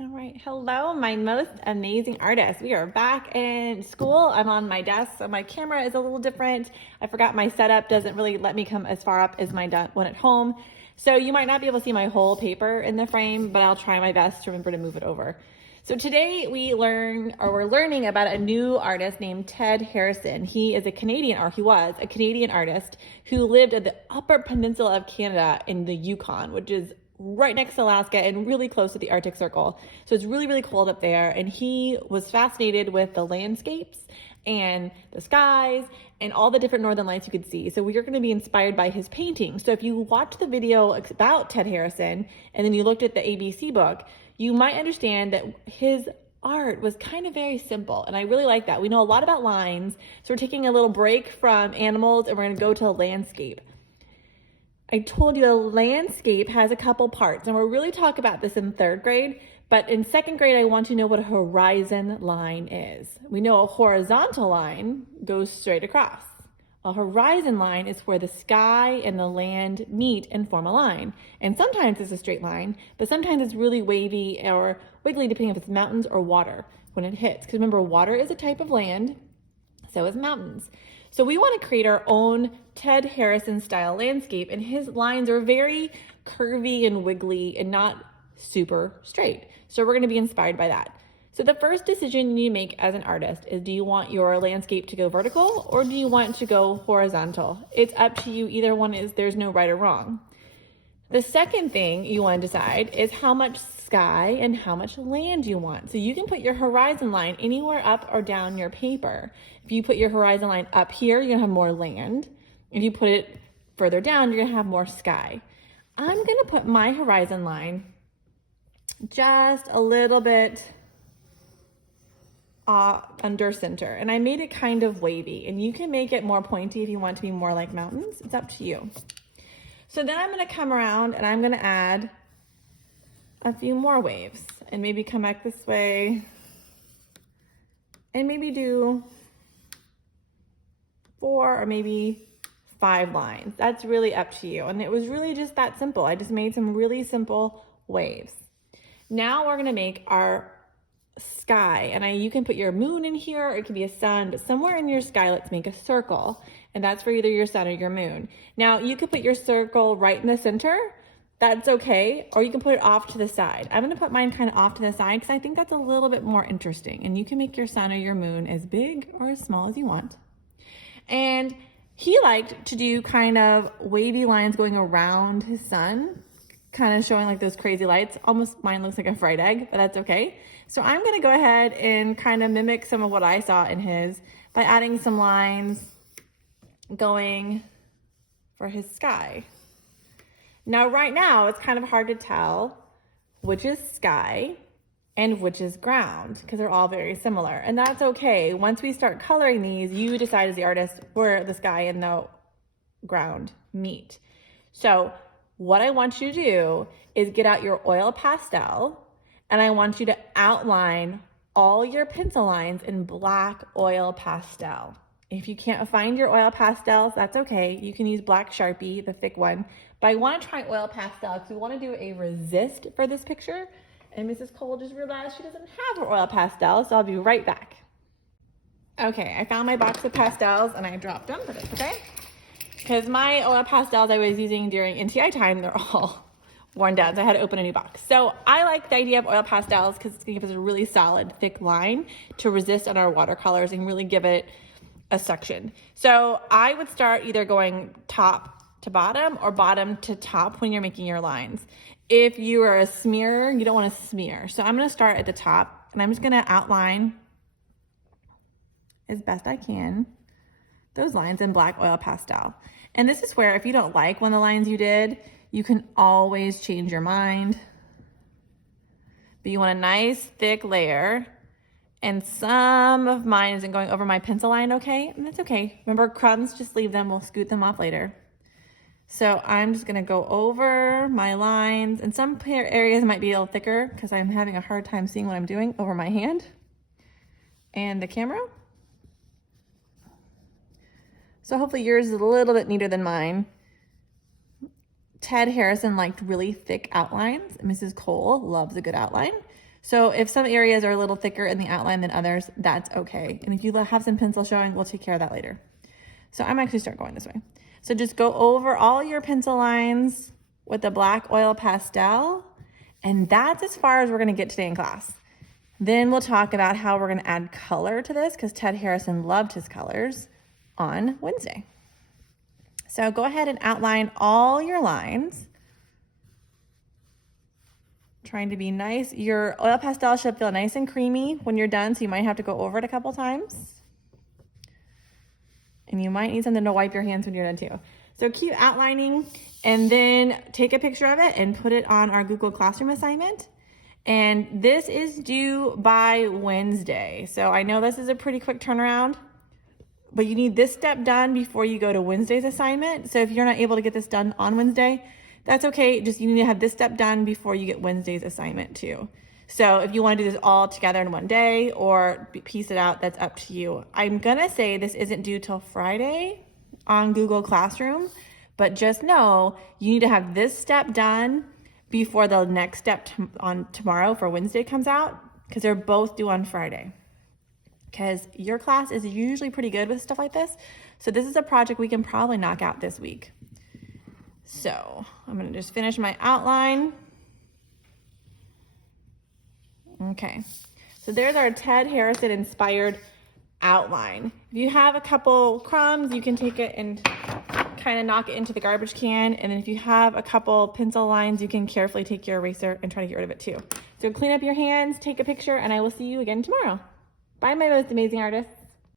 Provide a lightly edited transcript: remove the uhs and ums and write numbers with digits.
All right, hello, my most amazing artists. We are back in school. I'm on my desk, so my camera is a little different. I forgot my setup doesn't really let me come as far up as my one at home. So you might not be able to see my whole paper in the frame, but I'll try my best to remember to move it over. So today we're learning about a new artist named Ted Harrison. He is a Canadian, or he was a Canadian artist who lived at the Upper Peninsula of Canada in the Yukon, which is right next to Alaska and really close to the Arctic Circle. So it's really, really cold up there. And he was fascinated with the landscapes and the skies and all the different northern lights you could see. So we are going to be inspired by his painting. So if you watch the video about Ted Harrison and then you looked at the ABC book, you might understand that his art was kind of very simple. And I really like that. We know a lot about lines. So we're taking a little break from animals and we're going to go to a landscape. I told you a landscape has a couple parts, and we'll really talk about this in third grade, but in second grade, I want you to know what a horizon line is. We know a horizontal line goes straight across. A horizon line is where the sky and the land meet and form a line. And sometimes it's a straight line, but sometimes it's really wavy or wiggly depending if it's mountains or water when it hits. Because remember, water is a type of land, so is mountains. So we want to create our own Ted Harrison style landscape, and his lines are very curvy and wiggly and not super straight. So we're going to be inspired by that. So the first decision you make as an artist is, do you want your landscape to go vertical or do you want it to go horizontal? It's up to you. Either one is, there's no right or wrong. The second thing you want to decide is how much sky and how much land you want. So you can put your horizon line anywhere up or down your paper. If you put your horizon line up here, you're gonna have more land. If you put it further down, you're gonna have more sky. I'm gonna put my horizon line just a little bit under center, and I made it kind of wavy, and you can make it more pointy if you want to be more like mountains. It's up to you. So then I'm gonna come around and I'm gonna add a few more waves and maybe come back this way and maybe do 4 or maybe 5 lines. That's really up to you. And it was really just that simple. I just made some really simple waves. Now we're gonna make our sky, and you can put your moon in here, or it could be a sun, but somewhere in your sky, let's make a circle, and that's for either your sun or your moon. Now you could put your circle right in the center, that's okay, or you can put it off to the side. I'm gonna put mine kind of off to the side because I think that's a little bit more interesting, and you can make your sun or your moon as big or as small as you want. And he liked to do kind of wavy lines going around his sun, kind of showing like those crazy lights. Almost mine looks like a fried egg, but that's okay. So I'm gonna go ahead and kind of mimic some of what I saw in his by adding some lines going for his sky. Now, right now, it's kind of hard to tell which is sky and which is ground because they're all very similar, and that's okay. Once we start coloring these, you decide as the artist where the sky and the ground meet. So what I want you to do is get out your oil pastel, and I want you to outline all your pencil lines in black oil pastel. If you can't find your oil pastels, that's okay. You can use black Sharpie, the thick one. But I want to try oil pastel because we want to do a resist for this picture. And Mrs. Cole just realized she doesn't have her oil pastel, so I'll be right back. Okay, I found my box of pastels and I dropped them, but it's okay. Because my oil pastels I was using during NTI time, they're all worn down, so I had to open a new box. So I like the idea of oil pastels because it's gonna give us a really solid, thick line to resist on our watercolors and really give it a section. So I would start either going top to bottom or bottom to top when you're making your lines. If you are a smearer, you don't want to smear. So I'm gonna start at the top and I'm just gonna outline as best I can those lines in black oil pastel. And this is where if you don't like one of the lines you did, you can always change your mind. But you want a nice thick layer, and some of mine isn't going over my pencil line, okay? And that's okay. Remember, crumbs, just leave them, we'll scoot them off later. So I'm just gonna go over my lines, and some areas might be a little thicker because I'm having a hard time seeing what I'm doing over my hand and the camera. So hopefully yours is a little bit neater than mine. Ted Harrison liked really thick outlines. Mrs. Cole loves a good outline. So if some areas are a little thicker in the outline than others, that's okay. And if you have some pencil showing, we'll take care of that later. So I'm actually start going this way. So just go over all your pencil lines with the black oil pastel. And that's as far as we're gonna get today in class. Then we'll talk about how we're gonna add color to this because Ted Harrison loved his colors on Wednesday. So go ahead and outline all your lines. Trying to be nice. Your oil pastel should feel nice and creamy when you're done, so you might have to go over it a couple times. And you might need something to wipe your hands when you're done too. So keep outlining and then take a picture of it and put it on our Google Classroom assignment. And this is due by Wednesday. So I know this is a pretty quick turnaround, but you need this step done before you go to Wednesday's assignment. So if you're not able to get this done on Wednesday, that's okay. Just you need to have this step done before you get Wednesday's assignment too. So if you want to do this all together in one day or piece it out, that's up to you. I'm gonna say this isn't due till Friday on Google Classroom, but just know you need to have this step done before the next step on tomorrow for Wednesday comes out, because they're both due on Friday. Because your class is usually pretty good with stuff like this. So this is a project we can probably knock out this week. So I'm gonna just finish my outline. Okay, so there's our Ted Harrison inspired outline. If you have a couple crumbs, you can take it and kind of knock it into the garbage can. And then if you have a couple pencil lines, you can carefully take your eraser and try to get rid of it too. So clean up your hands, take a picture, and I will see you again tomorrow. Bye, my most amazing artists.